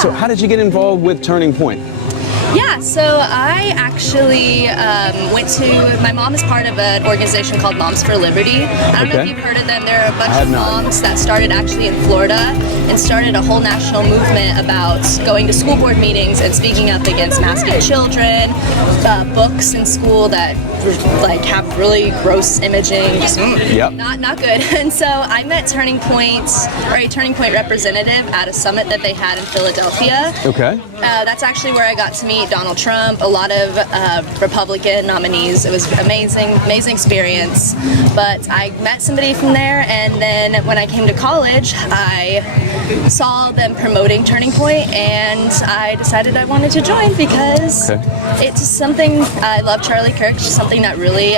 So how did you get involved with Turning Point? Yeah, so I actually went to, my mom is part of an organization called Moms for Liberty. I don't know if you've heard of them. There are a bunch of moms that started actually in Florida and started a whole national movement about going to school board meetings and speaking up against masking children, books in school that like have really gross imaging, just not good. And so I met Turning Point, or a Turning Point representative at a summit that they had in Philadelphia. Okay. That's actually where I got to meet Donald Trump, a lot of Republican nominees. It was amazing experience. But I met somebody from there, and then when I came to college, I saw them promoting Turning Point, and I decided I wanted to join because it's something, I love Charlie Kirk, just something that really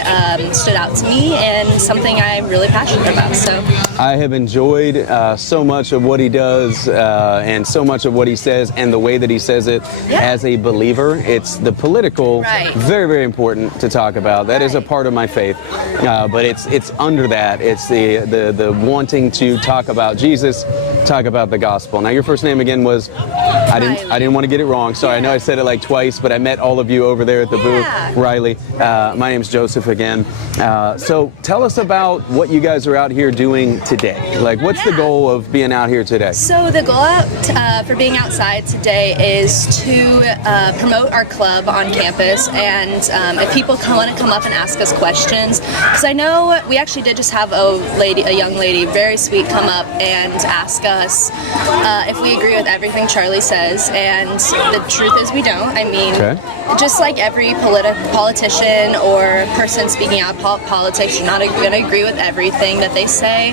stood out to me and something I'm really passionate about. So I have enjoyed so much of what he does and so much of what he says and the way that he says it as a believer. It's the political, very, very important to talk about. That is a part of my faith, but it's under that. It's the wanting to talk about Jesus, talk about the gospel. Now, your first name again was, I didn't want to get it wrong. Sorry, I know I said it like twice, but I met all of you over there at the booth. Riley. My name's Joseph again. So tell us about what you guys are out here doing today. Like, what's the goal of being out here today? So the goal for being outside today is to promote our club on campus, and if people want to come up and ask us questions, because I know we actually did just have a young lady, very sweet, come up and ask us if we agree with everything Charlie says, and the truth is we don't. I mean, just like every politician or person speaking out politics, you're not going to agree with everything that they say,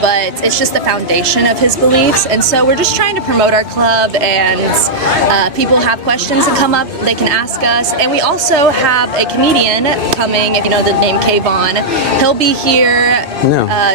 but it's just the foundation of his beliefs. And so we're just trying to promote our club, and people have questions that come up, they can ask us. And we also have a comedian coming, if you know the name Kayvon. He'll be here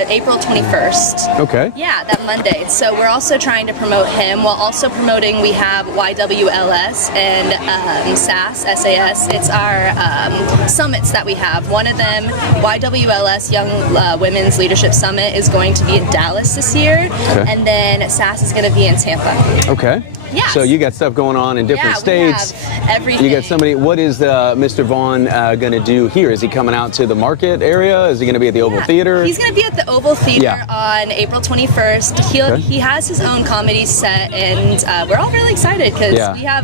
April 21st. Okay. Yeah, that Monday. So we're also trying to promote him while also promoting, we have YWLS and SAS. It's our summits that we have. One of them, YWLS Young Women's Leadership Summit, is going to be in Dallas this year, and then SAS is going to be in Tampa. Okay. Yeah. So you got stuff going on in different states. We have everything. You got somebody. What is Mr. Vaughn going to do here? Is he coming out to the market area? Is he going to be at the Oval Theater? He's going to be at the Oval Theater on April 21st. He has his own comedy set, and we're all really excited because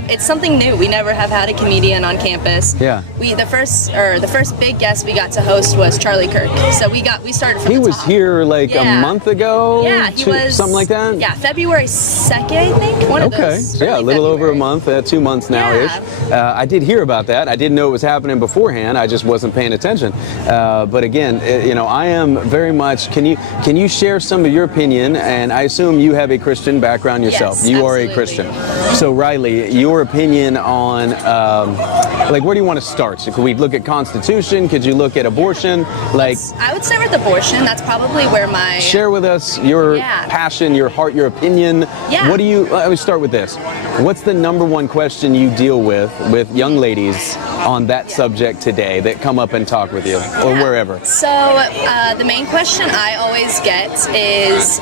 it's something new. We never have had a comedian on campus. Yeah. The first big guest we got to host was Charlie Kirk. So we started from the top. He was here like a month ago. Yeah, he was something like that. Yeah, February 2nd, I think. One of those. So yeah, a little over a month, 2 months now-ish. I did hear about that. I didn't know it was happening beforehand. I just wasn't paying attention. But again, I am very much. Can you share some of your opinion? And I assume you have a Christian background yourself. Yes, you absolutely. are a Christian. So Riley, your opinion on like where do you want to start? So could we look at Constitution? Could you look at abortion? Like, I would start with abortion. That's probably where my share with us your passion, your heart, your opinion. Yeah. What do you? Let me start with this. What's the number one question you deal with young ladies on that subject today that come up and talk with you or wherever? So the main question I always get is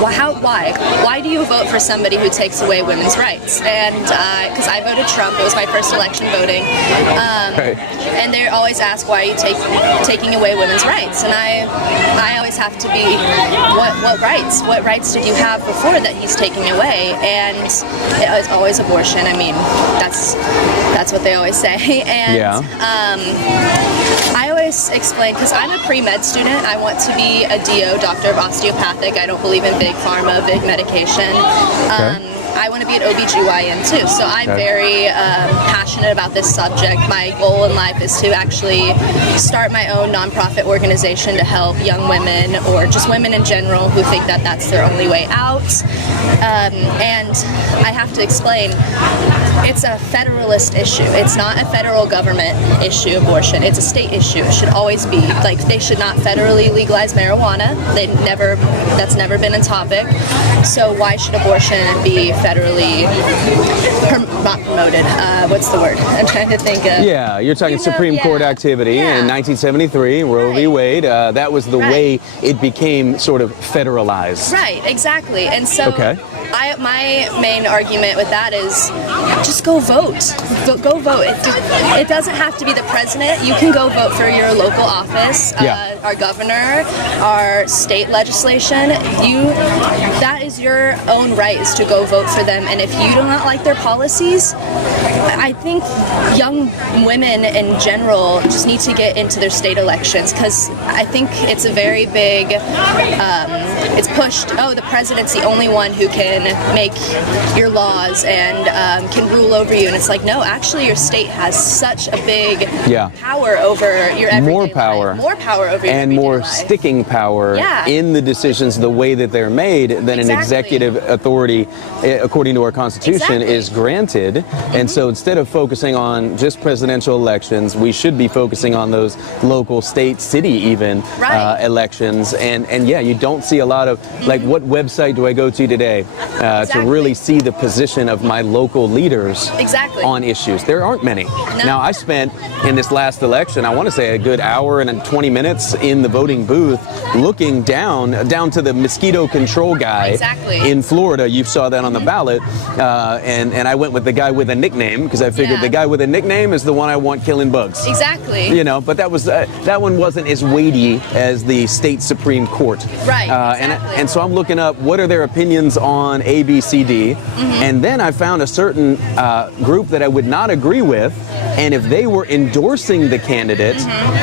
why do you vote for somebody who takes away women's rights? And because I voted Trump, it was my first election voting, and they always ask, why are you taking away women's rights? And I always have to be, what rights did you have before that he's taking away? And it's always abortion. I mean, that's what they always say. And I always explain, because I'm a pre-med student, I want to be a DO, doctor of osteopathic. I don't believe in big pharma, big medication. I want to be an OBGYN too, so I'm very passionate about this subject. My goal in life is to actually start my own nonprofit organization to help young women, or just women in general, who think that that's their only way out. And I have to explain, it's a federalist issue. It's not a federal government issue, abortion. It's a state issue. It should always be. Like, they should not federally legalize marijuana. That's never been a topic. So why should abortion be federally not promoted? What's the word? I'm trying to think of. Yeah, you're talking Supreme Court activity in 1973, Roe v. Wade. That was the way it became sort of federalized. Right, exactly. And so My main argument with that is just go vote. Go vote. It doesn't have to be the president. You can go vote for your local office, our governor, our state legislation. That is your own right, is to go vote for them. And if you do not like their policies, I think young women in general just need to get into their state elections, because I think it's a very big, it's pushed, the president's the only one who can make your laws and can rule over you. And it's like, no, actually your state has such a big power over your everyday more power. life. More power over your and everyday more life. sticking power in the decisions, the way that they're made, than an executive authority, according to our Constitution, is granted. And so instead of focusing on just presidential elections, we should be focusing on those local, state, city even elections. And yeah, you don't see a lot of, like, what website do I go to today to really see the position of my local leaders on issues? There aren't many. No. Now, I spent in this last election, I want to say a good hour and 20 minutes in the voting booth, looking down to the mosquito control guy in Florida. You saw that on the ballot, and I went with the guy with a nickname, because I figured the guy with a nickname is the one I want killing bugs. Exactly. You know, but that was that one wasn't as weighty as the state Supreme Court. Right. And so I'm looking up what are their opinions on A, B, C, D, and then I found a certain group that I would not agree with, and if they were endorsing the candidate,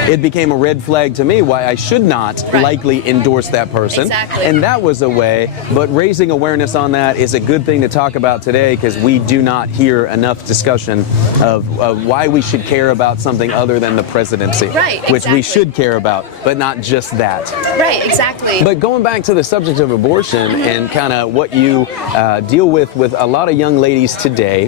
it became a red flag to me why I should not likely endorse that person. And that was a way, but raising awareness on that is a good thing to talk about today, because we do not hear enough discussion of why we should care about something other than the presidency, which we should care about, but not just that. Right, exactly. But going back to the subject of abortion and kind of what you deal with a lot of young ladies today,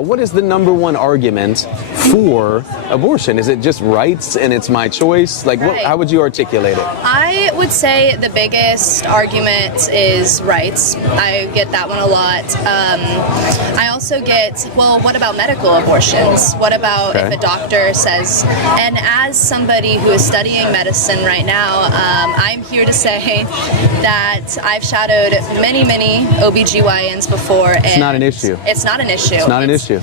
what is the number one argument for abortion? Is it just rights and it's my choice? Like, how would you articulate it? I would say the biggest argument is rights. I get that one a lot. I also get, well, what about medical abortions? What about if a doctor says, and as somebody who is studying medicine right now, I'm here to say that I've shadowed many OBGYNs before. And it's not an issue. It's not an issue. It's not an issue.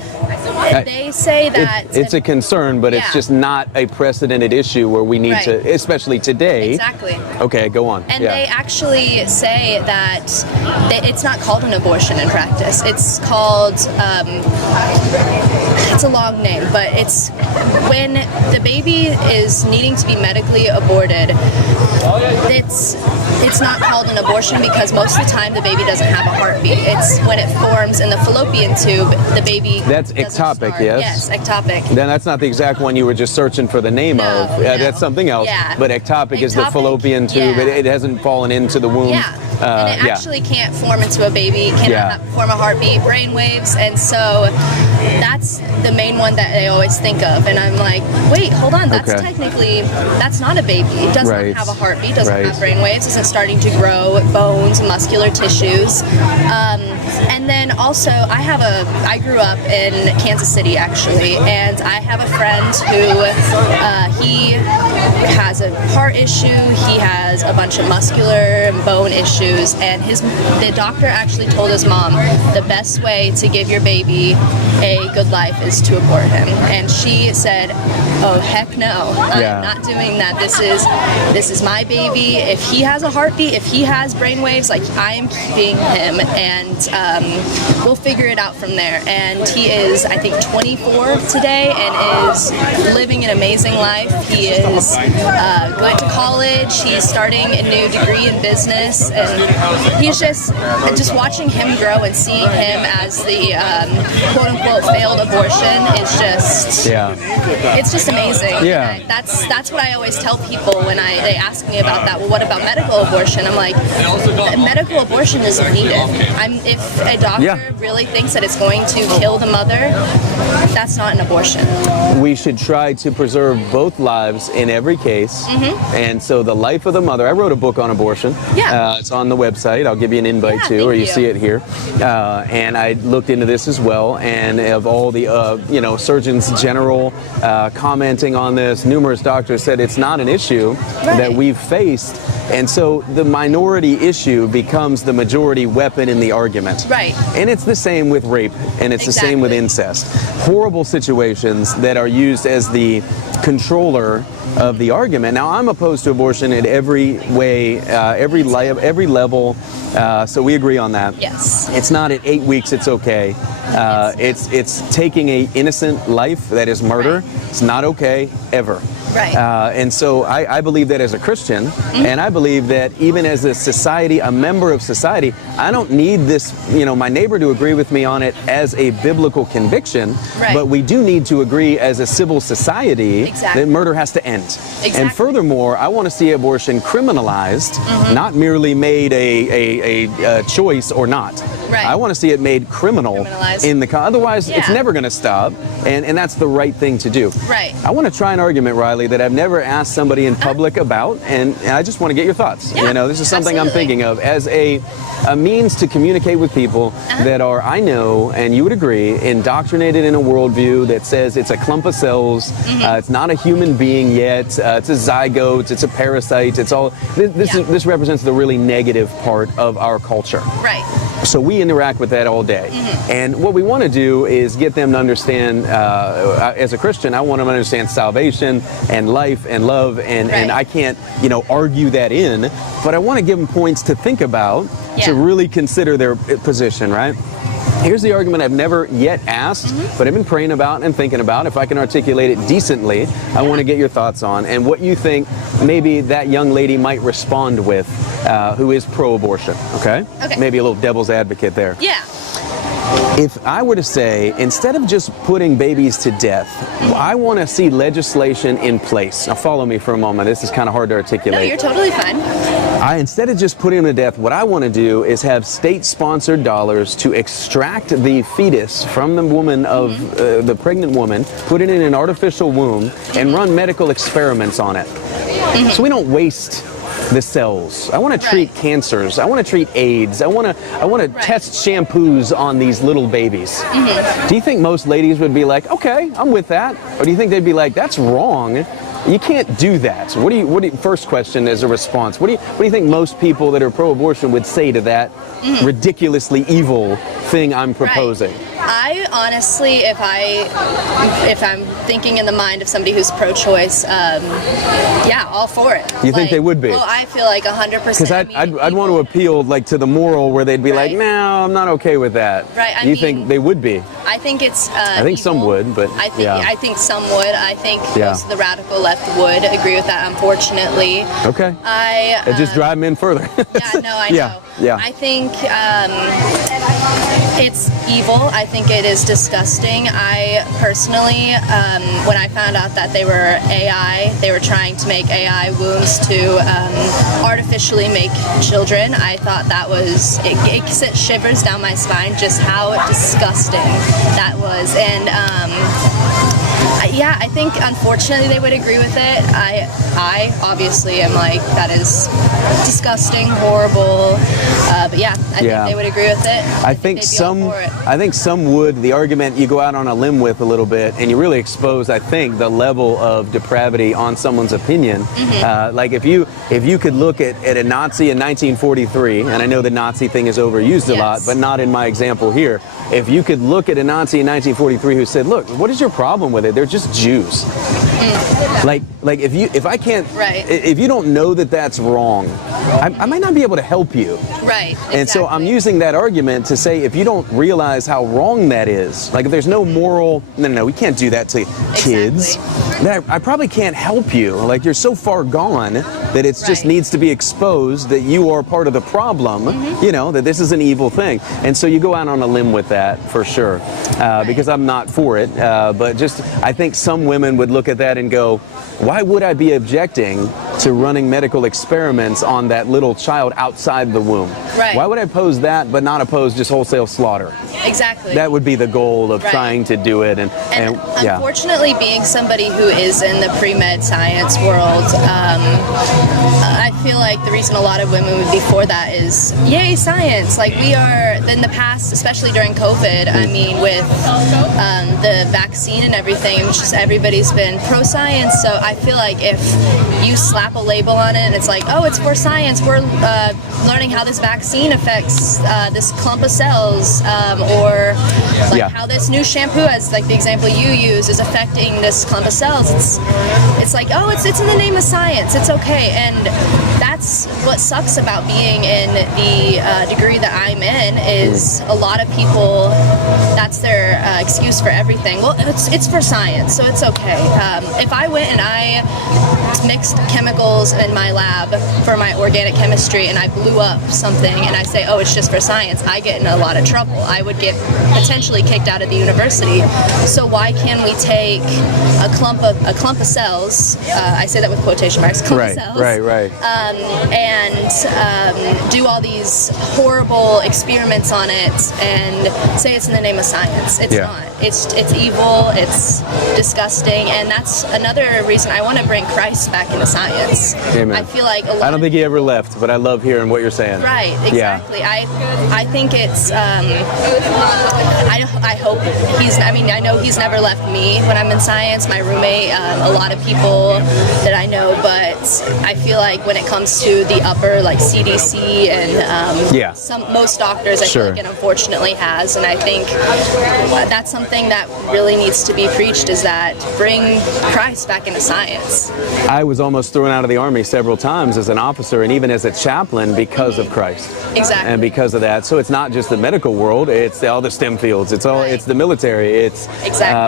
They say that it's a concern, but it's just not a precedented issue where we need to, especially today. Exactly. Okay, go on. And they actually say that it's not called an abortion in practice. It's called, it's a long name, but it's when the baby is needing to be medically aborted, it's not called an abortion because most of the time the baby doesn't have a heartbeat. It's when it forms in the fallopian tube, the baby That's ectopic, yes? Yes, ectopic. Then that's not the exact one you were just searching for the name of. That's something else. Yeah. But ectopic is the fallopian tube. It hasn't fallen into the womb. Yeah. And it actually can't form into a baby, cannot form a heartbeat, brain waves, and so that's the main one that they always think of. And I'm like, wait, hold on, that's technically, that's not a baby. It doesn't have a heartbeat, doesn't have brain waves, isn't starting to grow bones, muscular tissues. And then also, I grew up in Kansas City actually, and I have a friend who, he has a heart issue, he has a bunch of muscular and bone issues, and the doctor actually told his mom the best way to give your baby a good life is to abort him. And she said, oh heck no, I'm not doing that. This is my baby. If he has a heartbeat, if he has brainwaves, like, I am keeping him, and we'll figure it out from there. And he is, I think, 24 today and is living an amazing life. He is going to college, he's starting a new degree in business, and he's just watching him grow and seeing him as the quote-unquote failed abortion is just it's just amazing. That's what I always tell people when they ask me about that. Well, what about medical abortion? I'm like, medical abortion isn't needed. If a doctor really thinks that it's going to kill the mother, that's not an abortion. We should try to preserve both lives in every case, and so the life of the mother. I wrote a book on abortion. It's on on the website. I'll give you an invite Yeah, to, or thank you you. see it here. And I looked into this as well, and of all the surgeons general commenting on this, numerous doctors said it's not an issue that we've faced. And so the minority issue becomes the majority weapon in the argument. Right. And it's the same with rape, and it's the same with incest. Horrible situations that are used as the controller of the argument. Now, I'm opposed to abortion in every way, every level, so we agree on that. Yes. It's not at 8 weeks, it's okay. It's taking a innocent life that is murder. It's not okay, ever. Right. And so I believe that as a Christian, and I believe that even as a society, a member of society, I don't need this, my neighbor to agree with me on it as a biblical conviction, but we do need to agree as a civil society that murder has to end. And furthermore, I want to see abortion criminalized, not merely made a choice or not. I want to see it made criminalized in the otherwise it's never going to stop, and that's the right thing to do. I want to try an argument, Riley, that I've never asked somebody in public about, and I just want to get your thoughts. This is something I'm thinking of as a means to communicate with people that are, I know, and you would agree, indoctrinated in a worldview that says it's a clump of cells, it's not a human being yet, it's a zygote, it's a parasite, it's all, this represents the really negative part of our culture. So we interact with that all day. And what we want to do is get them to understand, as a Christian, I want them to understand salvation and life and love, and I can't, argue that in, but I want to give them points to think about, to really consider their position, right? Here's the argument I've never yet asked, but I've been praying about and thinking about. If I can articulate it decently, I want to get your thoughts on, and what you think maybe that young lady might respond with, who is pro-abortion, okay? Maybe a little devil's advocate there. If I were to say, instead of just putting babies to death, I want to see legislation in place. Now follow me for a moment. This is kind of hard to articulate. No, you're totally fine. Instead of just putting them to death, what I want to do is have state-sponsored dollars to extract the fetus from the woman of the pregnant woman, put it in an artificial womb, and run medical experiments on it. So we don't waste the cells. I want to treat cancers. I want to treat AIDS. I want to test shampoos on these little babies. Do you think most ladies would be like, okay, I'm with that? Or do you think they'd be like, that's wrong? You can't do that. What do you, first question as a response, what do you think most people that are pro-abortion would say to that ridiculously evil thing I'm proposing? I honestly, if I'm thinking in the mind of somebody who's pro-choice, all for it. You think they would be? Well, I feel like 100%. Because I'd want to appeal to the moral where they'd be like, no, I'm not okay with that. You think they would be? I think it's. I think some would, but I think some would. I think most of the radical left would agree with that. Unfortunately. Okay. It just drive them in further. I know. I think it's evil. I think it is disgusting. I personally, when I found out that they were AI, they were trying to make AI wombs to artificially make children, I thought that was, it sent shivers down my spine just how disgusting that was. And I think unfortunately they would agree with it. I obviously am like, that is disgusting, horrible, but I think they would agree with it. I think some would. The argument you go out on a limb with a little bit, and you really expose, I think, the level of depravity on someone's opinion. Like if you could look at a Nazi in 1943, and I know the Nazi thing is overused a lot, but not in my example here. If you could look at a Nazi in 1943 who said, look, what is your problem with it? They're just Jews. Like if I can't, if you don't know that that's wrong, I might not be able to help you. And so I'm using that argument to say, if you don't realize how wrong that is, like if there's no moral, no, we can't do that to kids, then I probably can't help you. Like you're so far gone that it just needs to be exposed that you are part of the problem, that this is an evil thing. And so you go out on a limb with that for sure, because I'm not for it, but just I think some women would look at that and go, why would I be objecting to running medical experiments on that little child outside the womb? Why would I oppose that but not oppose just wholesale slaughter? Exactly. That would be the goal of trying to do it. And unfortunately, being somebody who is in the pre-med science world, I feel like the reason a lot of women would be for that is, yay, science. Like, we are, in the past, especially during COVID, I mean, with the vaccine and everything, it's just everybody's been pro-science. So I feel like if you slap a label on it and it's like, oh, it's for science, we're learning how this vaccine affects this clump of cells, or like how this new shampoo, as like the example you use, is affecting this clump of cells. It's like, oh, it's in the name of science. It's okay. And that's what sucks about being in the degree that I'm in, is a lot of people, that's their excuse for everything. Well, it's for science, so it's okay. If I went and I mixed chemicals in my lab for my organic chemistry and I blew up something and I say, oh, it's just for science, I get in a lot of trouble. I would get potentially kicked out of the university. So why can we take a clump of cells, I say that with quotation marks, clump of cells, and do all these horrible experiments on it and say it's in the name of science. It's not. It's evil, it's disgusting, and that's another reason I want to bring Christ back into science. Amen. I feel like I don't think he ever left, but I love hearing what you're saying. Right, exactly. Yeah. I think it's, I hope I know he's never left me when I'm in science, my roommate, a lot of people that I know, but I feel like when it comes to the upper, like CDC and most doctors, I feel like it unfortunately has, and I think that's something that really needs to be preached, is that bring Christ back into science. I was almost thrown out of the Army several times as an officer and even as a chaplain because of Christ. Exactly. And because of that. So it's not just the medical world, it's all the STEM fields, it's all it's the military, it's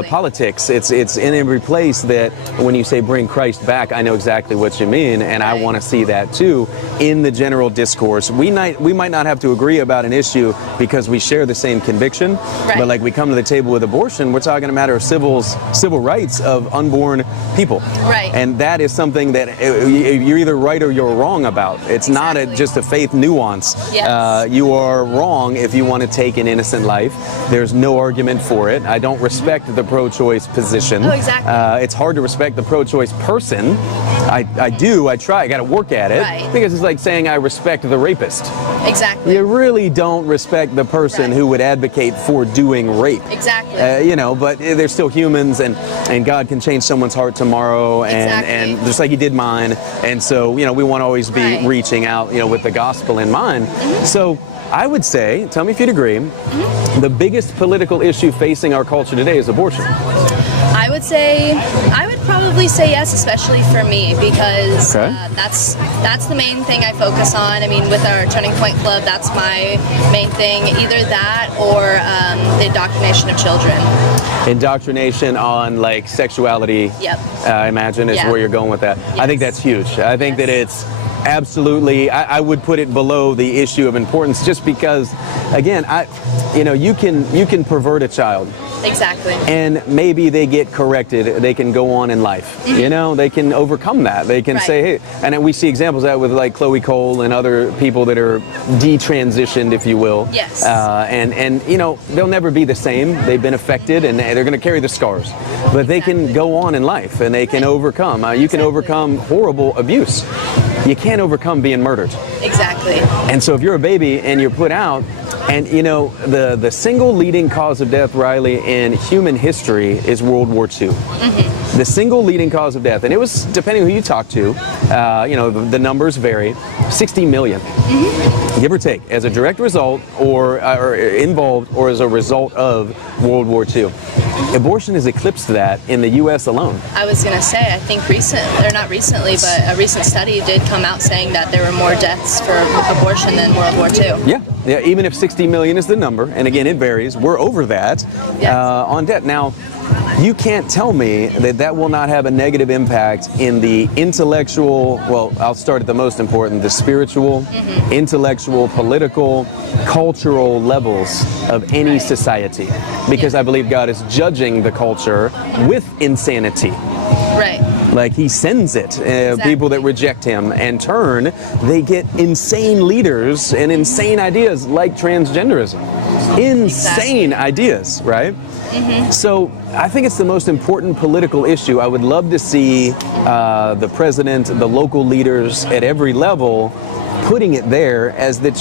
politics, it's in every place that when you say bring Christ back, I know exactly what you mean, and I want to see that too in the general discourse. We might not have to agree about an issue because we share the same conviction, but like we come to the table with abortion, we're talking a matter of civil rights of unborn people. Right. And that is something that you're either right or you're wrong about. It's not just a faith nuance. Yes. You are wrong if you want to take an innocent life. There's no argument for it. I don't respect the pro-choice position. Oh, exactly. It's hard to respect the pro-choice person. I do. I try. I got to work at it. Right. Because it's like saying I respect the rapist. Exactly. You really don't respect the person who would advocate for doing rape. Exactly. But they're still humans, and God can change someone's heart tomorrow, and just like He did mine. And so, we want to always be reaching out, with the gospel in mind. So I would say, tell me if you'd agree, the biggest political issue facing our culture today is abortion. I would probably say yes, especially for me, because that's the main thing I focus on. I mean, with our Turning Point Club, that's my main thing. Either that or the indoctrination of children. Indoctrination on like sexuality, I imagine is where you're going with that. Yes. I think that's huge. I think that it's absolutely, I would put it below the issue of importance, just because, again, you can pervert a child. Exactly. And maybe they get corrected. They can go on in life. They can overcome that. They can say, hey, and we see examples of that with like Chloe Cole and other people that are detransitioned, if you will. Yes. And they'll never be the same. They've been affected and they're going to carry the scars. But they can go on in life and they can overcome. You can overcome horrible abuse. You can't overcome being murdered. Exactly. And so if you're a baby and you're put out, and the single leading cause of death, Riley, in human history is World War II. The single leading cause of death, and it was, depending who you talk to, the numbers vary, 60 million, give or take, as a direct result or involved or as a result of World War II. Abortion has eclipsed that in the U.S. alone. I was going to say, I think not recently, but a recent study did come out saying that there were more deaths for abortion than World War II. Yeah, even if 60 million is the number, and again, it varies, we're over that on debt. Now, you can't tell me that will not have a negative impact in the intellectual, well, I'll start at the most important, the spiritual, intellectual, political, cultural levels of any society. Because I believe God is judging the culture with insanity. Right. Like He sends it, people that reject Him, and turn, they get insane leaders and insane ideas like transgenderism. insane ideas, right? So I think it's the most important political issue. I would love to see the president, the local leaders at every level putting it there as that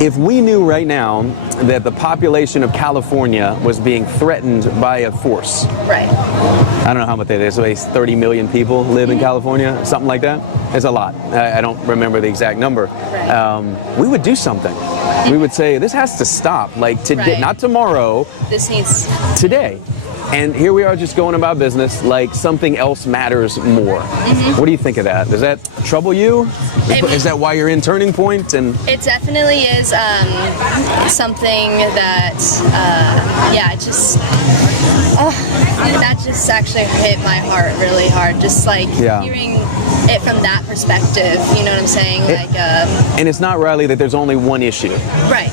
if we knew right now that the population of California was being threatened by a force. Right. I don't know how much that is. So 30 million people live in California, something like that. It's a lot. I don't remember the exact number. Right. We would do something. We would say, this has to stop, like today, Right. not tomorrow, This needs. today. And here we are just going about business like something else matters more. What do you think of that? Does that trouble you? Is that why you're in Turning Point? And It definitely is something that, it just, that just actually hit my heart really hard. Just like hearing it from that perspective, you know what I'm saying? And it's not, Riley, that there's only one issue. Right.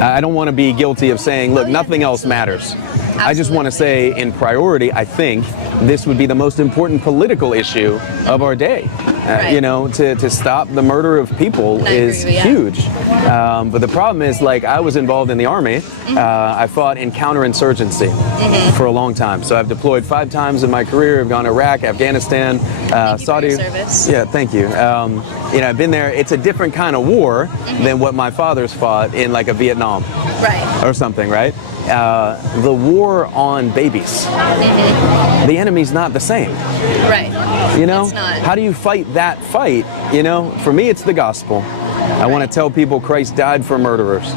I don't want to be guilty of saying, look, nothing else matters. I just want to say, in priority, I think this would be the most important political issue of our day. You know, to stop the murder of people is huge. But the problem is, like, I was involved in the Army. I fought in counterinsurgency for a long time. So I've deployed 5 times in my career. I've gone to Iraq, Afghanistan, Saudi. For your service. Yeah, thank you. You know, I've been there. It's a different kind of war than what my fathers fought in, like, a Vietnam. Right. Or something, right? The war on babies. The enemy's not the same. Right. You know? It's not. How do you fight that fight? You know, for me, it's the gospel. I want to tell people Christ died for murderers.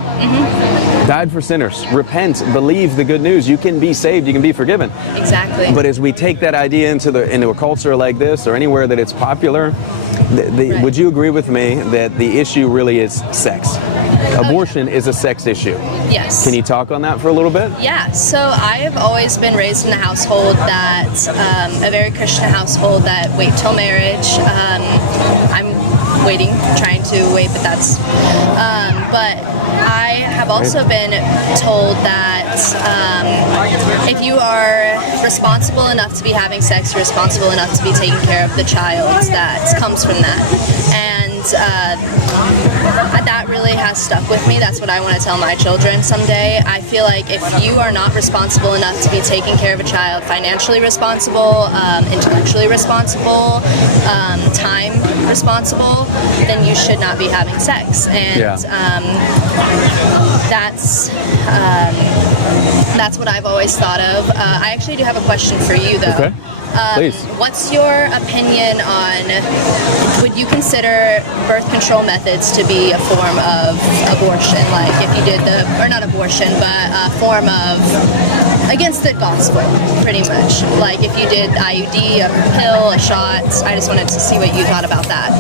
Died for sinners. Repent, believe the good news. You can be saved, you can be forgiven. Exactly. But as we take that idea into a culture like this or anywhere that it's popular, would you agree with me that the issue really is sex? Abortion is a sex issue. Yes. Can you talk on that for a little bit? Yeah, so I have always been raised in a household that, a very Christian household that wait till marriage. I'm trying to wait, but that's, but I have also been told that if you are responsible enough to be having sex, you're responsible enough to be taking care of the child that comes from that. And that really has stuck with me. That's what I want to tell my children someday. I feel like if you are not responsible enough to be taking care of a child, financially responsible, intellectually responsible, time responsible, then you should not be having sex. And that's what I've always thought of. I actually do have a question for you, though. Okay. Please. What's your opinion on, would you consider birth control methods to be a form of abortion? Like if you did or not abortion, but a form of, against the gospel, pretty much. Like if you did IUD, a pill, a shot. I just wanted to see what you thought about that.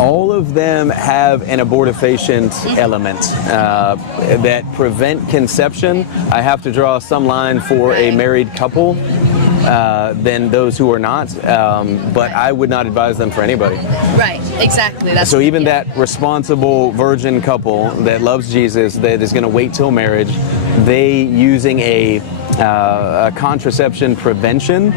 All of them have an abortifacient element that prevent conception. I have to draw some line for a married couple than those who are not, but I would not advise them for anybody. Right, exactly. That's so even that responsible virgin couple that loves Jesus, that is going to wait till marriage, they using a contraception prevention,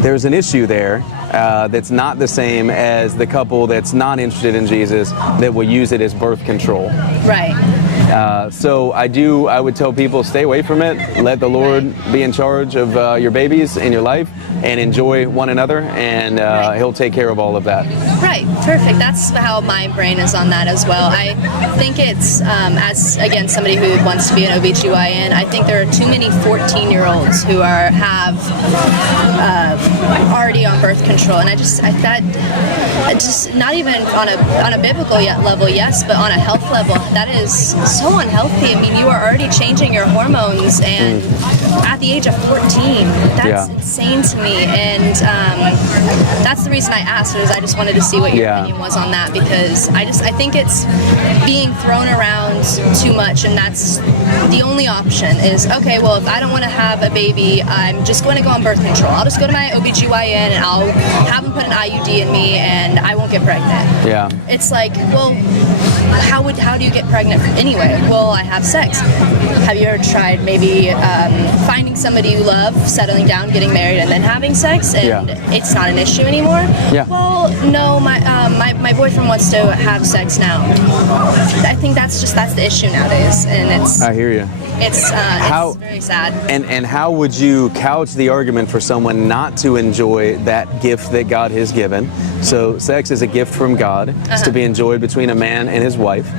there's an issue there that's not the same as the couple that's not interested in Jesus that will use it as birth control. Right. So I would tell people, stay away from it. Let the Lord be in charge of your babies in your life and enjoy one another, and He'll take care of all of that. Right, perfect. That's how my brain is on that as well. I think it's, as again, somebody who wants to be an OBGYN, I think there are too many 14-year-olds who have already on birth control, and I just not even on a biblical level, yes, but on a health level, that is so unhealthy. I mean, you are already changing your hormones, and at the age of 14, that's insane to me. And that's the reason I asked, was I just wanted to see what your opinion was on that, because I think it's being thrown around too much, and that's the only option is, okay, well, if I don't want to have a baby, I'm just going to go on birth control. I'll just go to my OBGYN and I'll have them put an IUD in me and I won't get pregnant. Yeah. It's like, well, how do you get pregnant anyway? okay, well, I have sex. Have you ever tried maybe finding somebody you love, settling down, getting married, and then having sex, and it's not an issue anymore? Yeah. Well, no, my boyfriend wants to have sex now. I think that's the issue nowadays, and I hear you. It's very sad. And how would you couch the argument for someone not to enjoy that gift that God has given? So sex is a gift from God. It's to be enjoyed between a man and his wife.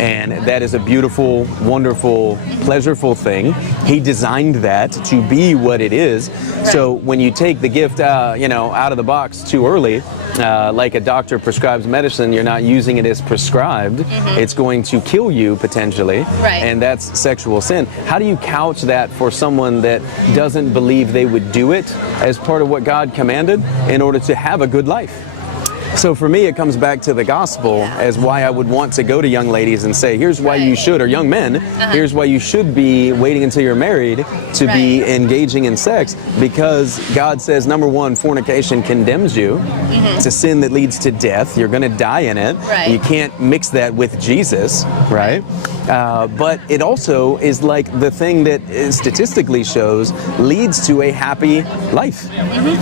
And that is a beautiful, wonderful, pleasurable thing. He designed that to be what it is. Right. So when you take the gift out of the box too early, like a doctor prescribes medicine, you're not using it as prescribed. It's going to kill you potentially. Right. And that's sexual sin. How do you couch that for someone that doesn't believe they would do it as part of what God commanded in order to have a good life? So for me, it comes back to the gospel as why I would want to go to young ladies and say, here's why you should, or young men, here's why you should be waiting until you're married to be engaging in sex, because God says, number one, fornication condemns you. It's a sin that leads to death. You're going to die in it. Right. You can't mix that with Jesus, right? But it also is like the thing that statistically shows leads to a happy life.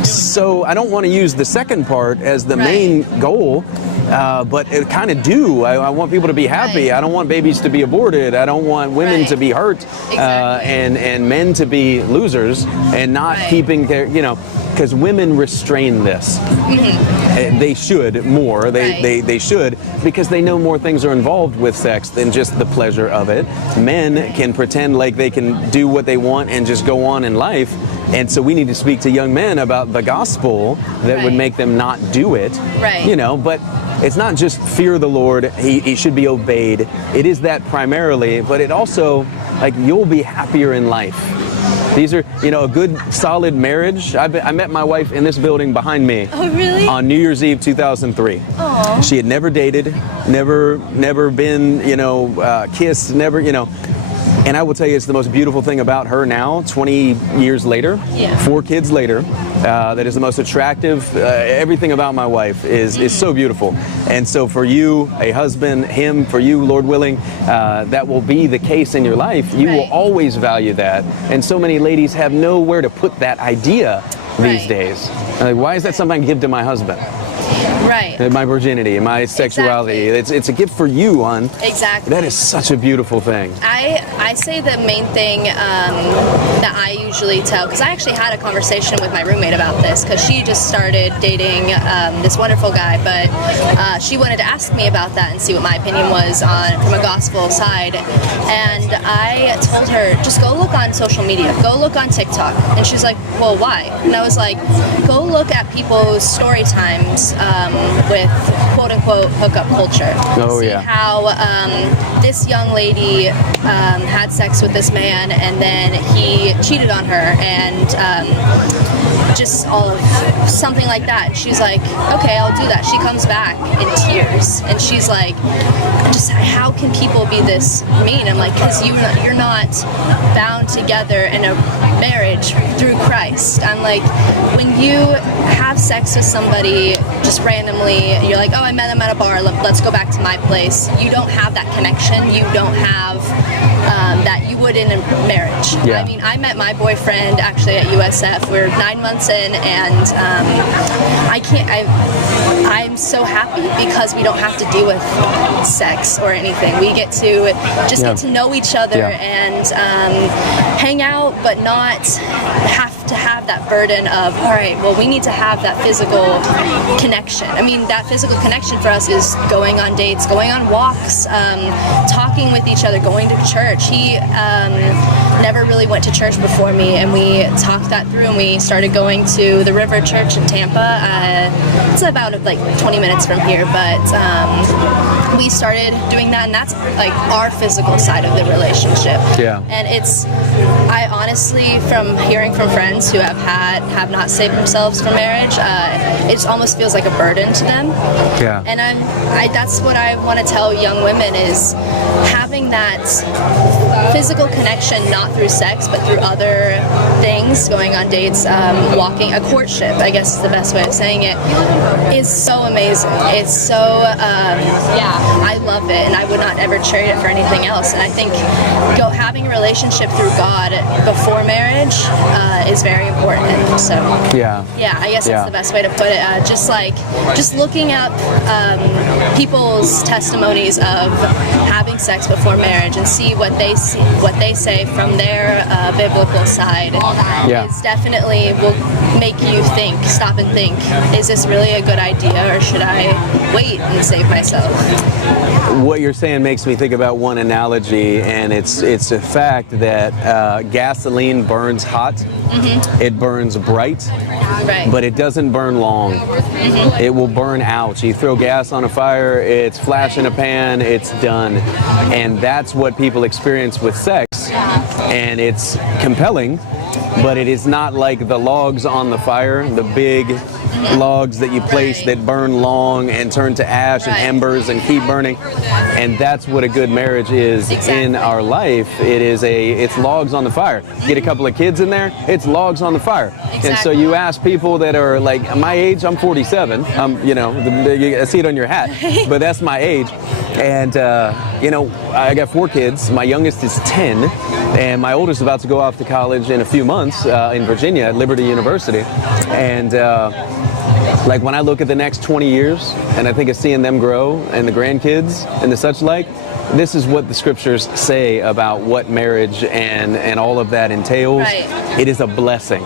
So I don't want to use the second part as the main goal, but it kind of do. I want people to be happy. I don't want babies to be aborted. I don't want women to be hurt, and men to be losers and not keeping their, because women restrain this. They should more. They should, because they know more things are involved with sex than just the pleasure of it. Men can pretend like they can do what they want and just go on in life. And so we need to speak to young men about the gospel that would make them not do it. But it's not just fear the Lord. He should be obeyed. It is that primarily, but it also, like, you'll be happier in life. These are, a good, solid marriage. I met my wife in this building behind me. Oh, really? On New Year's Eve 2003. Aww. She had never dated, never been, kissed, never, And I will tell you, it's the most beautiful thing about her now, 20 years later, 4 kids later, that is the most attractive. Everything about my wife is so beautiful. And so for you, a husband, him, for you, Lord willing, that will be the case in your life. You will always value that. And so many ladies have nowhere to put that idea these days. Like, why is that something I can give to my husband? My virginity, my sexuality. It's a gift for you, hon. That is such a beautiful thing. I say the main thing that I usually tell, because I actually had a conversation with my roommate about this, because she just started dating this wonderful guy, but she wanted to ask me about that and see what my opinion was from a gospel side. And I told her, just go look on social media, go look on TikTok. And she's like, well, why? And I was like, go look at people's story times with quote-unquote hookup culture. See how this young lady had sex with this man, and then he cheated on her, and just all of something like that. And she's like, okay, I'll do that. She comes back in tears, and she's like, just how can people be this mean? I'm like, because you're not bound together in a marriage through Christ. I'm like, when you have sex with somebody just randomly, you're like, oh, I met them at a bar, let's go back to my place. You don't have that connection. You don't have that you would in a marriage. I mean, I met my boyfriend actually at USF. We're 9 months in, and I'm so happy because we don't have to deal with sex or anything. We get to just get to know each other and hang out, but not have to have that burden of, all right, well, we need to have that physical connection. I mean, that physical connection for us is going on dates, going on walks, talking with each other, going to church. He never really went to church before me, and we talked that through, and we started going to the River Church in Tampa. It's about like 20 minutes from here, but we started doing that, and that's like our physical side of the relationship. And I honestly, from hearing from friends who have not saved themselves for marriage, it almost feels like a burden to them. And that's what I want to tell young women, is having that physical connection, not through sex, but through other things, going on dates, walking, a courtship, I guess is the best way of saying it, is so amazing. It's so, I love it, and I would not ever trade it for anything else. And I think having a relationship through God before marriage is very important. So yeah, I guess that's the best way to put it. Just looking up people's testimonies of having sex before marriage and see what they say from their biblical side is definitely will make you stop and think, is this really a good idea, or should I wait and save myself? What you're saying makes me think about one analogy, and it's a fact that gasoline burns hot, it burns bright, but it doesn't burn long. It will burn out. You throw gas on a fire, it's flash in a pan, it's done. And that's what people experience with sex, and it's compelling, but it is not like the logs on the fire, the big logs that you place that burn long and turn to ash and embers and keep burning. And that's what a good marriage is in our life. It's logs on the fire. Get a couple of kids in there, it's logs on the fire. And so you ask people that are like my age, I'm 47. I see it on your hat, but that's my age. And I got 4 kids. My youngest is 10, and my oldest is about to go off to college in a few months in Virginia at Liberty University. And when I look at the next 20 years, and I think of seeing them grow, and the grandkids and the such like, this is what the scriptures say about what marriage and all of that entails. It is a blessing.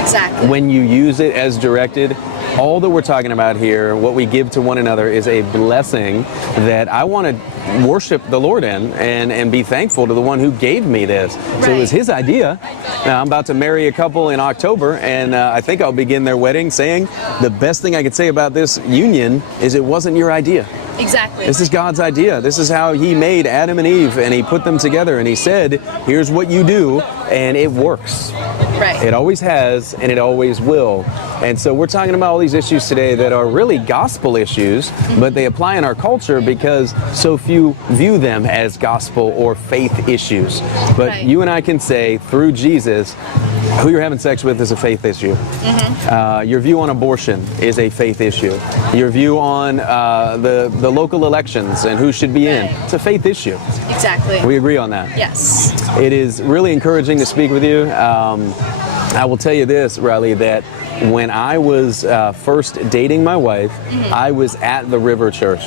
Exactly. When you use it as directed, all that we're talking about here, what we give to one another, is a blessing that I want to worship the Lord in and be thankful to the one who gave me this. So it was his idea. Now, I'm about to marry a couple in October, and I think I'll begin their wedding saying the best thing I could say about this union is it wasn't your idea. Exactly. This is God's idea. This is how he made Adam and Eve, and he put them together, and he said, here's what you do, and it works. It always has, and it always will. And so we're talking about all these issues today that are really gospel issues, but they apply in our culture because so few view them as gospel or faith issues. But you and I can say, through Jesus, who you're having sex with is a faith issue. Your view on abortion is a faith issue. Your view on the local elections and who should be in, it's a faith issue. Exactly. We agree on that. Yes. It is really encouraging to speak with you. I will tell you this, Riley, that when I was first dating my wife, I was at the River Church.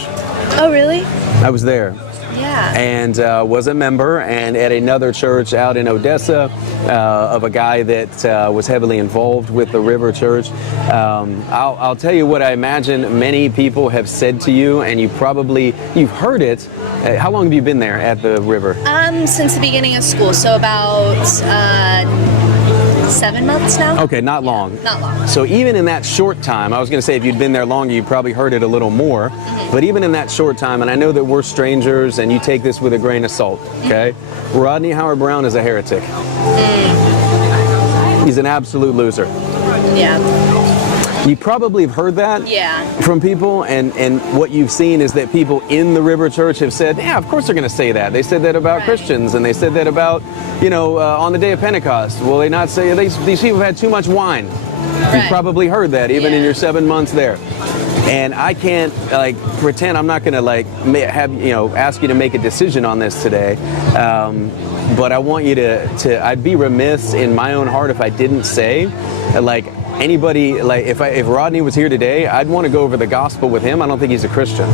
Oh, really? I was there. Yeah. And was a member, and at another church out in Odessa of a guy that was heavily involved with the River Church. I'll tell you what I imagine many people have said to you, and you've heard it. How long have you been there at the River? Since the beginning of school, so about 7 months now. Okay, not long. Not long. So even in that short time, I was going to say if you'd been there longer, you probably heard it a little more. But even in that short time, and I know that we're strangers and you take this with a grain of salt, okay? Rodney Howard-Browne is a heretic. He's an absolute loser. Yeah. You probably have heard that from people, and what you've seen is that people in the River Church have said, yeah, of course they're going to say that. They said that about Christians, and they said that about, on the day of Pentecost. Will they not say, these people have had too much wine? You've probably heard that, even in your 7 months there. And I can't pretend I'm not going to ask you to make a decision on this today. But I want you to I'd be remiss in my own heart if I didn't say, anybody, if Rodney was here today, I'd want to go over the gospel with him. I don't think he's a Christian.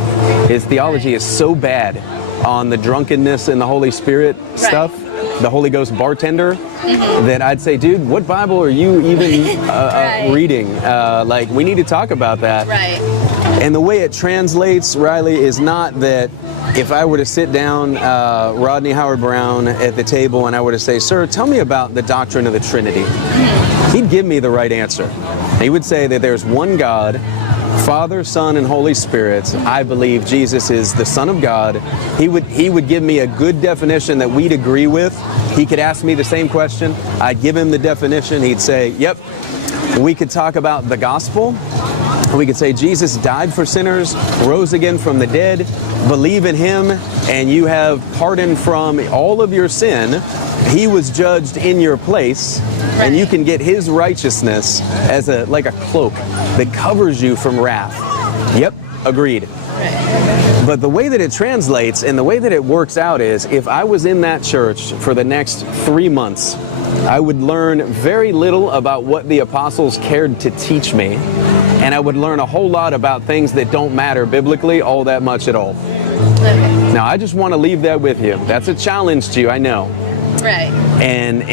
His theology is so bad on the drunkenness and the Holy Spirit stuff, the Holy Ghost bartender, that I'd say, dude, what Bible are you even reading? We need to talk about that. And the way it translates, Riley, is not that if I were to sit down Rodney Howard-Browne at the table and I were to say, sir, tell me about the doctrine of the Trinity. He'd give me the right answer. He would say that there's one God, Father, Son, and Holy Spirit. I believe Jesus is the Son of God. He would give me a good definition that we'd agree with. He could ask me the same question. I'd give him the definition. He'd say, yep. We could talk about the gospel, We could say Jesus died for sinners, rose again from the dead, believe in him, and you have pardon from all of your sin. He was judged in your place, and you can get his righteousness as like a cloak that covers you from wrath. Yep, agreed. But the way that it translates and the way that it works out is, if I was in that church for the next 3 months, I would learn very little about what the apostles cared to teach me, and I would learn a whole lot about things that don't matter biblically all that much at all. Okay. Now, I just want to leave that with you. That's a challenge to you, I know. Right. And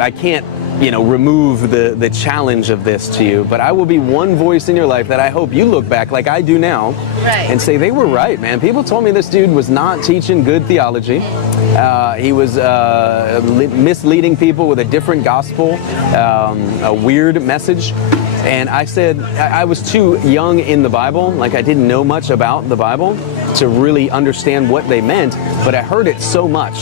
I can't, remove the challenge of this to you, but I will be one voice in your life that I hope you look back like I do now, and say, they were right, man. People told me this dude was not teaching good theology. He was misleading people with a different gospel, a weird message. And I said, I was too young in the Bible, like I didn't know much about the Bible to really understand what they meant, but I heard it so much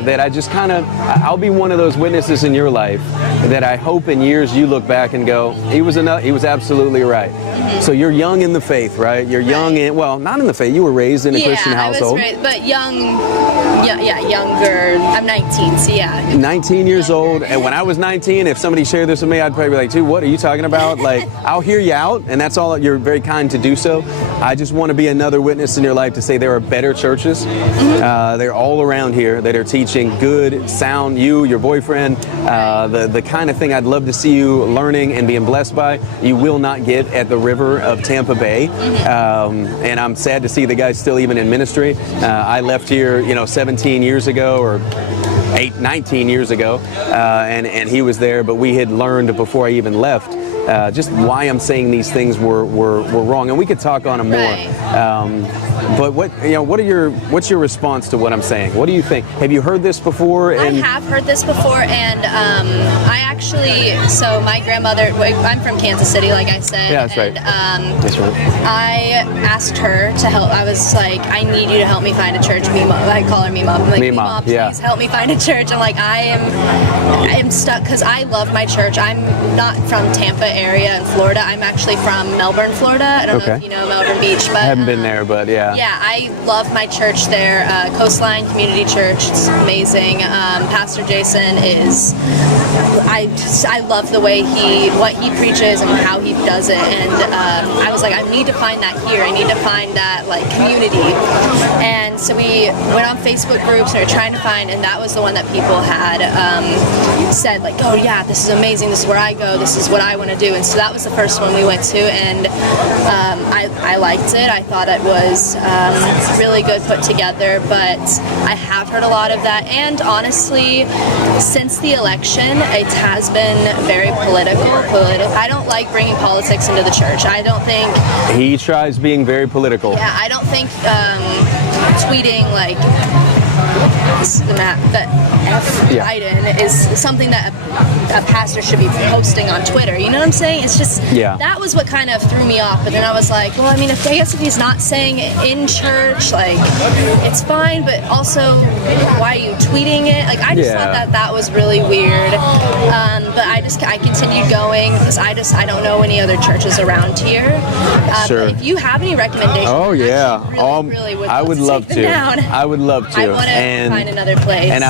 that I just I'll be one of those witnesses in your life that I hope in years you look back and go, he was absolutely right. Mm-hmm. So you're young in the faith, right? You're young in, well, not in the faith, you were raised in a Christian household. Yeah, I was raised, but younger. I'm 19, so yeah. 19 years old, and when I was 19, if somebody shared this with me, I'd probably be like, dude, what are you talking about? Like, I'll hear you out, and that's all. You're very kind to do so. I just want to be another witness in your life to say there are better churches. Mm-hmm. They're all around here that are teaching good, sound, your boyfriend, the kind of thing I'd love to see you learning and being blessed by. You will not get at the river of Tampa Bay. Mm-hmm. And I'm sad to see the guy's still even in ministry. I left here, 17 years ago, or 19 years ago, and he was there, but we had learned before I even left just why I'm saying these things were wrong, and we could talk on them more. But what's your response to what I'm saying? What do you think? Have you heard this before? I have heard this before, and so my grandmother, I'm from Kansas City, like I said. Yeah, that's right. That's right. I asked her to help. I was like, I need you to help me find a church. I call her Mima. I'm like, Mima, please help me find a church. I'm like, I am stuck because I love my church. I'm not from Tampa area in Florida. I'm actually from Melbourne, Florida. I don't know if you know Melbourne Beach, but I haven't been there, but yeah. Yeah, I love my church there. Coastline Community Church. It's amazing. Pastor Jason is. I love the way what he preaches and how he does it, and I was like, I need to find that here. I need to find that community. And so we went on Facebook groups and we were trying to find, and that was the one that people had said oh yeah, this is amazing. This is where I go. This is what I want to do. And so that was the first one we went to, and I liked it. I thought it was really good put together, but I have heard a lot of that, and honestly, since the election, it has been very political. I don't like bringing politics into the church. I don't think... He tries being very political. Yeah, I don't think tweeting that Biden is something that a pastor should be posting on Twitter. You know what I'm saying? It's just, that was what kind of threw me off. But then I was like, well, I mean, I guess if he's not saying it in church, it's fine, but also, why are you tweeting it? I just thought that was really weird. But I continued going because I don't know any other churches around here. Sure. But if you have any recommendations, I would love to. I would love to. I want to find another place. And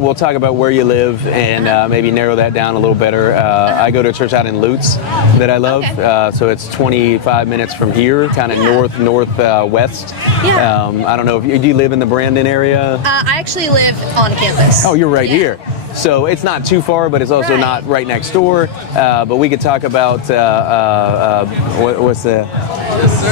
we'll talk about where you live and maybe narrow that down a little better. I go to a church out in Lutz that I love. Okay. So it's 25 minutes from here, kind of northwest. Yeah. I don't know if do you live in the Brandon area? I actually live on campus. Oh, you're right here. So it's not too far, but it's also not right next door. But we could talk about what's the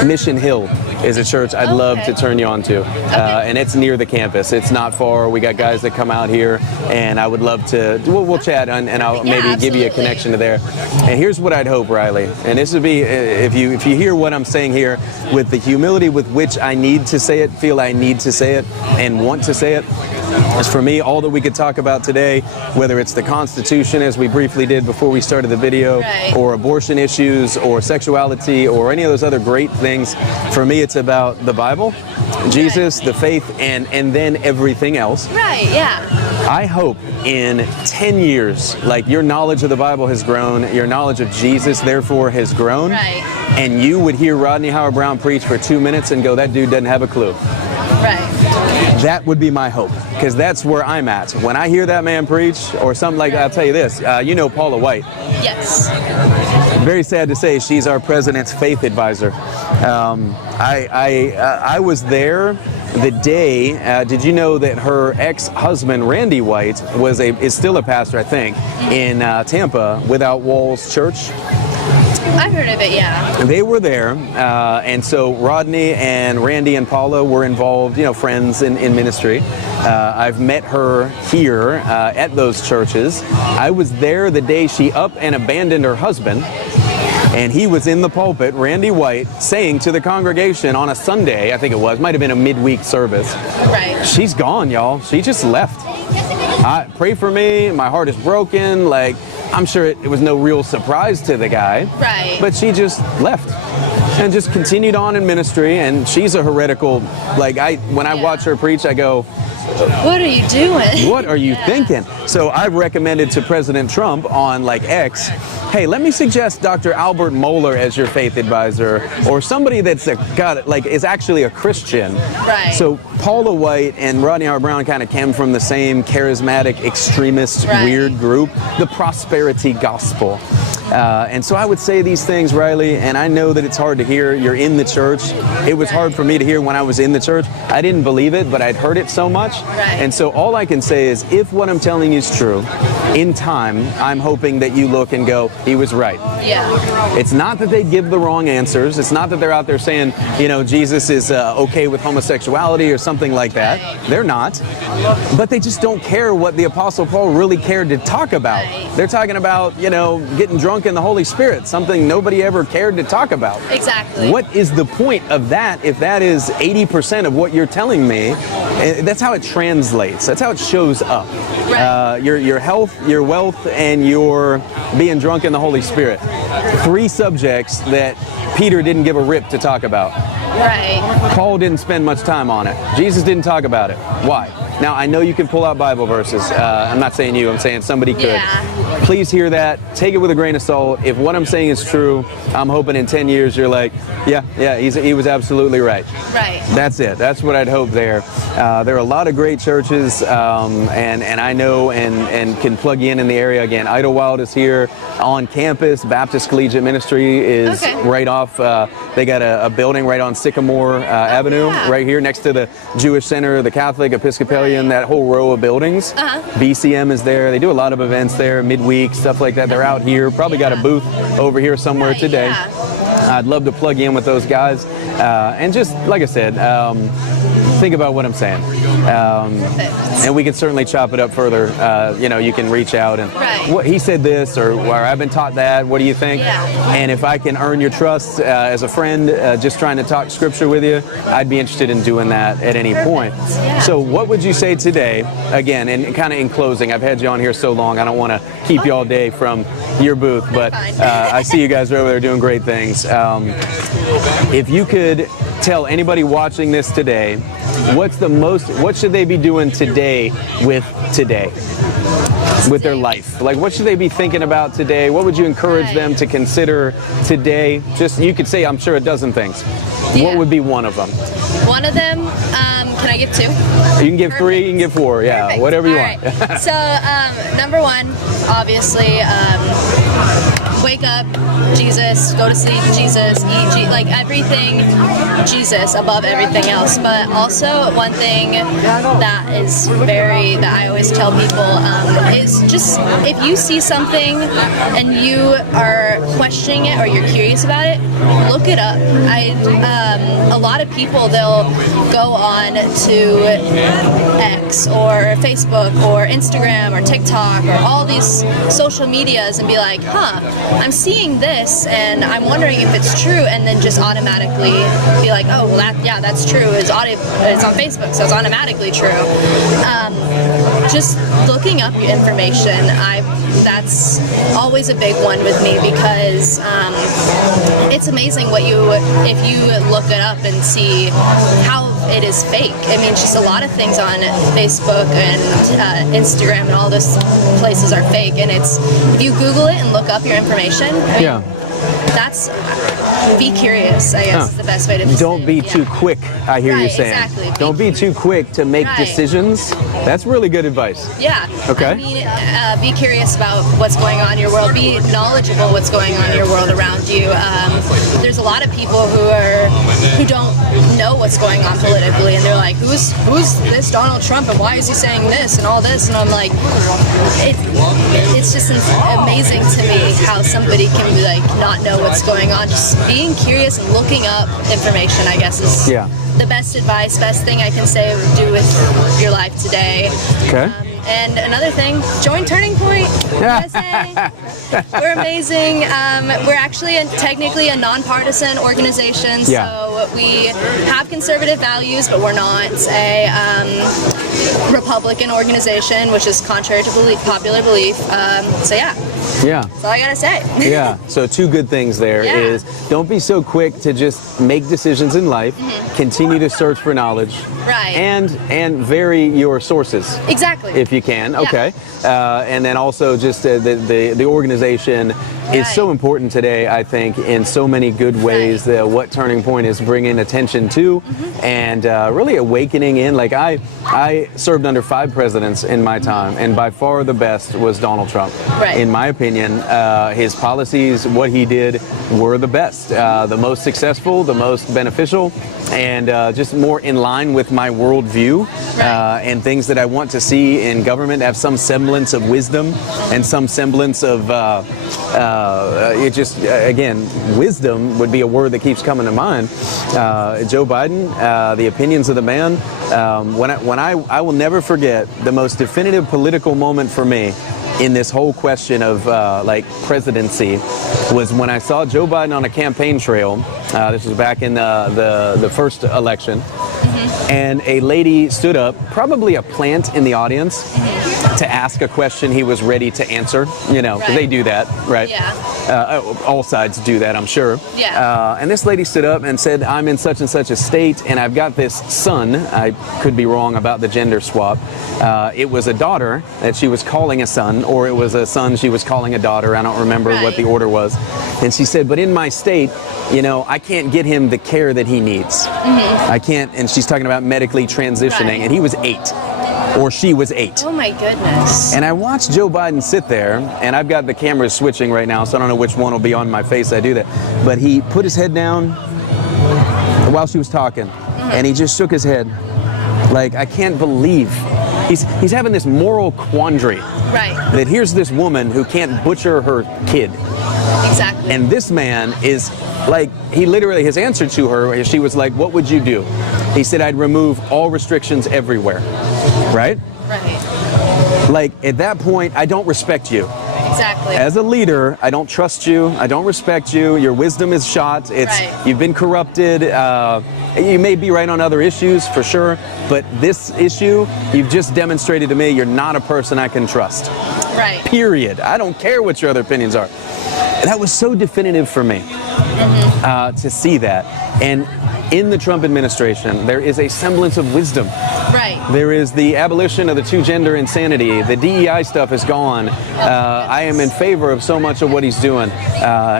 Mission Hill is a church I'd love to turn you on to. And it's near the campus. It's not far. We got guys that come out here, and I would love to. We'll chat, and I'll maybe give you a connection to there. And here's what I'd hope, Riley. And this would be if you hear what I'm saying here, with the humility with which I need to say it, feel I need to say it, and want to say it. As for me, all that we could talk about today, whether it's the Constitution, as we briefly did before we started the video, or abortion issues, or sexuality, or any of those other great things, for me it's about the Bible, Jesus, the faith, and then everything else. Right, yeah. I hope in 10 years, like, your knowledge of the Bible has grown, your knowledge of Jesus therefore has grown, and you would hear Rodney Howard-Browne preach for 2 minutes and go, that dude doesn't have a clue. Right. That would be my hope, because that's where I'm at. When I hear that man preach, or something like, I'll tell you this, you know Paula White. Yes. Very sad to say, she's our president's faith advisor. I was there the day. Did you know that her ex-husband Randy White is still a pastor, I think, in Tampa, Without Walls Church? I've heard of it, yeah. They were there, and so Rodney and Randy and Paula were involved, friends in ministry. I've met her here at those churches. I was there the day she up and abandoned her husband, and he was in the pulpit, Randy White, saying to the congregation on a Sunday, I think it was, might have been a midweek service. Right. She's gone, y'all. She just left. Pray for me. My heart is broken. Like, I'm sure it was no real surprise to the guy. Right. But she just left and just continued on in ministry. And she's a heretical, when I watch her preach, I go, what are you doing? What are you thinking? So I've recommended to President Trump on X, hey, let me suggest Dr. Albert Mohler as your faith advisor, or somebody that's is actually a Christian. Right. So Paula White and Rodney Howard-Browne kind of came from the same charismatic, extremist, weird group, the prosperity gospel. And so I would say these things, Riley, and I know that it's hard to hear. You're in the church. It was hard for me to hear when I was in the church. I didn't believe it, but I'd heard it so much. And so all I can say is, if what I'm telling you is true, in time, I'm hoping that you look and go, he was right. Yeah. It's not that they give the wrong answers. It's not that they're out there saying, Jesus is okay with homosexuality or something like that. They're not. But they just don't care what the Apostle Paul really cared to talk about. They're talking about, getting drunk in the Holy Spirit, something nobody ever cared to talk about. Exactly. What is the point of that if that is 80% of what you're telling me? That's how it translates. That's how it shows up. Right. Your health, your wealth, and your being drunk in the Holy Spirit. 3 subjects that Peter didn't give a rip to talk about. Right. Paul didn't spend much time on it. Jesus didn't talk about it. Why? Now, I know you can pull out Bible verses. I'm not saying you, I'm saying somebody could. Yeah. Please hear that. Take it with a grain of salt. If what I'm saying is true, I'm hoping in 10 years you're like, yeah, he was absolutely right. Right. That's it. That's what I'd hope there. There are a lot of great churches, and I know and can plug you in the area. Again, Idlewild is here on campus. Baptist Collegiate Ministry is right off. They got a building right on Sycamore Avenue, right here next to the Jewish Center, the Catholic, Episcopalian, that whole row of buildings. BCM is there. They do a lot of events there, midweek, stuff like that. They're out here. Probably got a booth over here somewhere today. I'd love to plug you in with those guys. And just, like I said, think about what I'm saying. And we can certainly chop it up further. You can reach out and what he said this, or I've been taught that. What do you think? And if I can earn your trust as a friend, just trying to talk scripture with you, I'd be interested in doing that at any point. So what would you say today, again, and kind of in closing, I've had you on here so long, I don't want to keep you all day from your booth, but I see you guys are over there doing great things. If you could tell anybody watching this today, what should they be doing today with their life? Like, what should they be thinking about today? What would you encourage them to consider today? Just, you could say, I'm sure, a dozen things. What would be one of them? One of them, can I give 2? You can give 3, you can give 4, yeah, whatever you want. So, number 1, obviously, wake up, Jesus, go to sleep, Jesus, eat, everything, Jesus above everything else. But also one thing that I always tell people is just, if you see something and you are questioning it or you're curious about it, look it up. A lot of people, they'll go on to X or Facebook or Instagram or TikTok or all these social medias and be like, I'm seeing this and I'm wondering if it's true, and then just automatically be like, oh, well, that's true. It's on Facebook, so it's automatically true. Just looking up information, that's always a big one with me, because it's amazing if you look it up and see how it is fake. I mean, just a lot of things on Facebook and Instagram and all those places are fake, and if you Google it and look up your information, that's be curious, I guess is the best way to Don't be too quick, I hear you saying. Exactly. Don't be too quick to make decisions. That's really good advice. Yeah. Okay. I mean, be curious about what's going on in your world. Be knowledgeable what's going on in your world around you. There's a lot of people who don't know what's going on politically, and they're like, who's this Donald Trump, and why is he saying this and all this? And I'm like, it's just amazing to me how somebody can be like not know what's going on. Just being curious and looking up information, I guess, is the best advice, best thing I can say to do with your life today. Okay. And another thing, join Turning Point USA. We're amazing. We're actually technically a nonpartisan organization, so we have conservative values, but we're not a Republican organization, which is contrary to popular belief. So that's all I gotta say. So 2 good things there is don't be so quick to just make decisions in life. Continue to search for knowledge. Right. And vary your sources. Exactly. If you can. Okay. And then also just the organization is so important today, I think, in so many good ways. What Turning Point is bringing attention to, and really awakening in. Like I served under 5 presidents in my time, and by far the best was Donald Trump. In my opinion, his policies, what he did, were the best, the most successful, the most beneficial, and just more in line with my worldview and things that I want to see in government. Have some semblance of wisdom and some semblance of again, wisdom would be a word that keeps coming to mind. Joe Biden, the opinions of the man. I will never forget the most definitive political moment for me in this whole question of presidency was when I saw Joe Biden on a campaign trail. This was back in the first election. And a lady stood up, probably a plant in the audience, to ask a question he was ready to answer, because they do that, right? All sides do that, I'm sure. And this lady stood up and said, I'm in such and such a state, and I've got this son. I could be wrong about the gender swap. It was a daughter that she was calling a son, or it was a son she was calling a daughter. I don't remember what the order was. And she said, but in my state, I can't get him the care that he needs. I can't, and she's talking about medically transitioning, and he was 8. Or she was 8. Oh my goodness. And I watched Joe Biden sit there, and I've got the cameras switching right now, so I don't know which one will be on my face I do that. But he put his head down while she was talking, and he just shook his head. Like, I can't believe he's having this moral quandary. That here's this woman who can't butcher her kid. Exactly. And this man is like, he literally, his answer to her, she was like, what would you do? He said, I'd remove all restrictions everywhere. Right? Like, at that point, I don't respect you. Exactly. As a leader, I don't trust you. I don't respect you. Your wisdom is shot. You've been corrupted. You may be right on other issues, for sure. But this issue, you've just demonstrated to me you're not a person I can trust. Period. I don't care what your other opinions are. That was so definitive for me to see that. And in the Trump administration, there is a semblance of wisdom. There is the abolition of the 2-gender insanity. The DEI stuff is gone. I am in favor of so much of what he's doing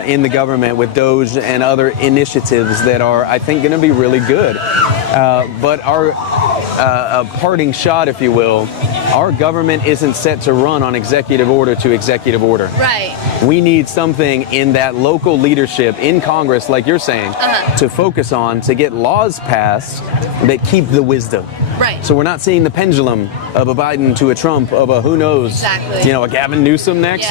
in the government with DOGE and other initiatives that are, I think, going to be really good. But our parting shot, if you will, our government isn't set to run on executive order to executive order. We need something in that local leadership in Congress, like you're saying, to focus on, to get laws passed that keep the wisdom. So we're not seeing the pendulum of a Biden to a Trump, of a who knows, a Gavin Newsom next.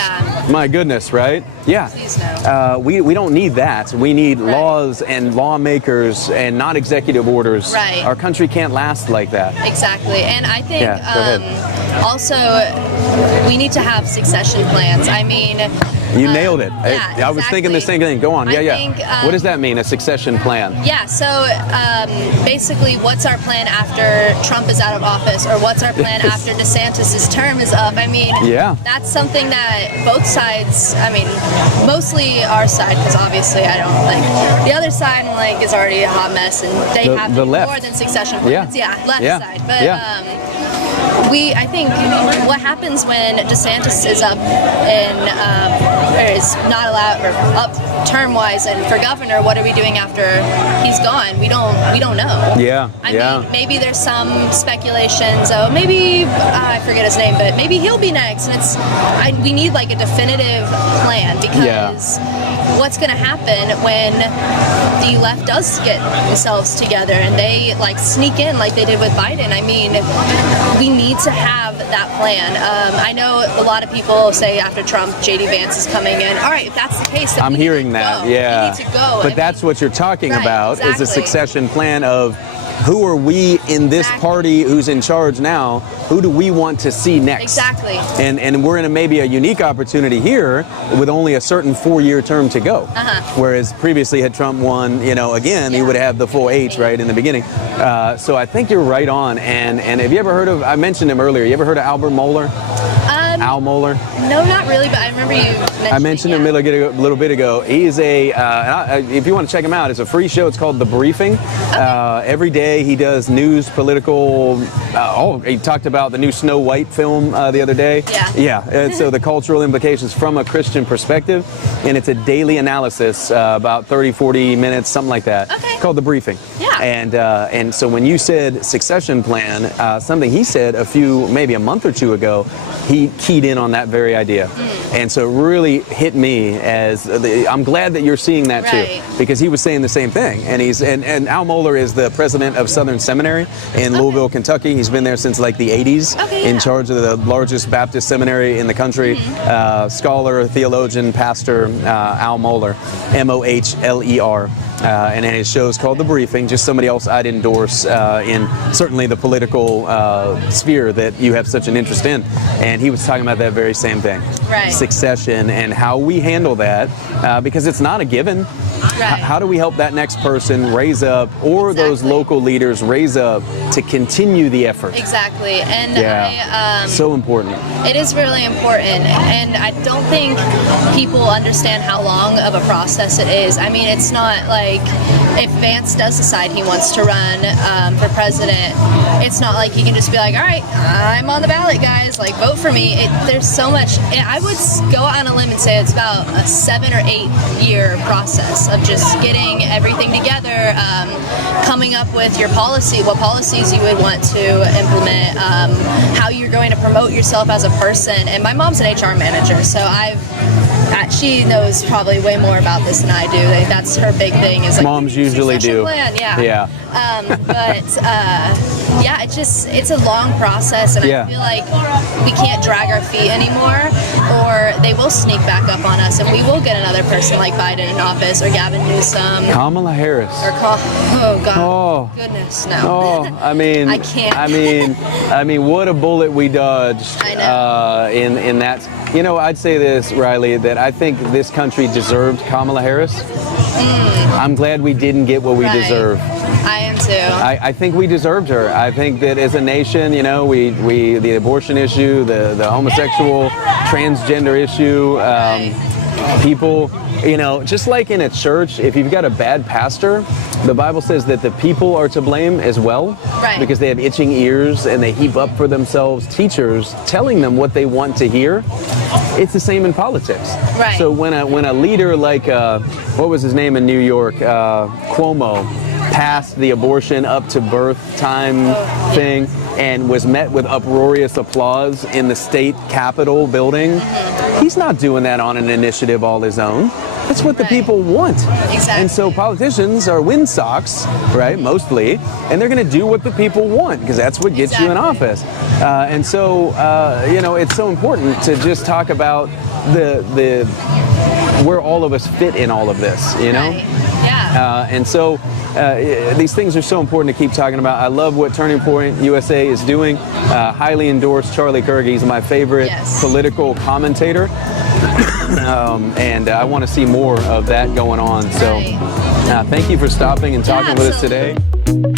My goodness, right? We don't need that. We need laws and lawmakers and not executive orders. Our country can't last like that. Exactly. And I think also we need to have succession plans. I mean, You nailed it. Yeah, I was thinking the same thing. Go on. Yeah, I yeah. think, What does that mean, a succession plan? Yeah, so basically what's our plan after Trump is out of office, or what's our plan after DeSantis' term is up? I mean, that's something that both sides, I mean, mostly our side, because obviously I don't think the other side like is already a hot mess, and they have more than succession plans. Left side. But I think what happens when DeSantis is up in, or is not allowed, or up term-wise, and for governor, what are we doing after he's gone? We don't know. I mean, maybe there's some speculations. Oh, maybe I forget his name, but maybe he'll be next. And we need like a definitive plan, because what's going to happen when the left does get themselves together and they like sneak in like they did with Biden? I mean, we need to have that plan. I know a lot of people say after Trump, J.D. Vance is coming in. All right, if that's the case, then I'm hearing that. we need to go. But that's what you're talking about, is a succession plan of who are we in this party who's in charge now? Who do we want to see next? Exactly. And we're in maybe a unique opportunity here with only a certain 4-year term to go. Whereas previously, had Trump won, again, he would have the full 8 right in the beginning. So I think you're right on. And have you ever heard of, I mentioned him earlier, you ever heard of Albert Mohler? Al Mohler? No, not really, but I remember you mentioning I mentioned him a little bit ago. He's if you want to check him out, it's a free show. It's called The Briefing. Every day he does news, political. He talked about the new Snow White film the other day. And so the cultural implications from a Christian perspective. And it's a daily analysis, about 30, 40 minutes, something like that. Called The Briefing. And so when you said succession plan, something he said maybe a month or two ago, he keyed in on that very idea. And so it really hit me I'm glad that you're seeing that too, because he was saying the same thing. And Al Mohler is the president of Southern Seminary in Louisville, Kentucky. He's been there since like the 80s, in charge of the largest Baptist seminary in the country. Scholar, theologian, pastor, Al Mohler, Mohler. And his show is called The Briefing, just somebody else I'd endorse in certainly the political sphere that you have such an interest in. And he was talking about that very same thing, succession, and how we handle that, because it's not a given. How do we help that next person raise up, or those local leaders raise up to continue the effort? Exactly. And so important. It is really important, and I don't think people understand how long of a process it is. I mean, it's not like if Vance does decide he wants to run for president, it's not like he can just be like, all right, I'm on the ballot, guys, like vote for me. There's so much. I would go out on a limb and say it's about a 7 or 8 year process of just getting everything together, coming up with your policy, what policies you would want to implement, how you're going to promote yourself as a person. And my mom's an HR manager, so she knows probably way more about this than I do. That's her big thing. Is like moms usually do. Plan. It's a long process, and I feel like we can't drag our feet anymore, or they will sneak back up on us, and we will get another person like Biden in office, or Gavin Newsom, Kamala Harris, or oh God, goodness, no. Oh, I mean, I can't. I mean, what a bullet we dodged. I know. In that. I'd say this, Riley, that I think this country deserved Kamala Harris. I'm glad we didn't get what we deserve. I am too. I think we deserved her. I think that as a nation, we the abortion issue, the homosexual, transgender issue, people, just like in a church, if you've got a bad pastor, the Bible says that the people are to blame as well, because they have itching ears and they heap up for themselves teachers telling them what they want to hear. It's the same in politics. So when a leader like, what was his name in New York, Cuomo, passed the abortion up to birth time thing and was met with uproarious applause in the state capitol building, he's not doing that on an initiative all his own. That's what the people want. Exactly. And so politicians are windsocks, right, mostly, and they're going to do what the people want, because that's what gets you in office. And so, it's so important to just talk about the where all of us fit in all of this, and so these things are so important to keep talking about. I love what Turning Point USA is doing. Highly endorsed Charlie Kirk. He's my favorite political commentator. And I want to see more of that going on. So Right. thank you for stopping and talking Yeah, with us so- today.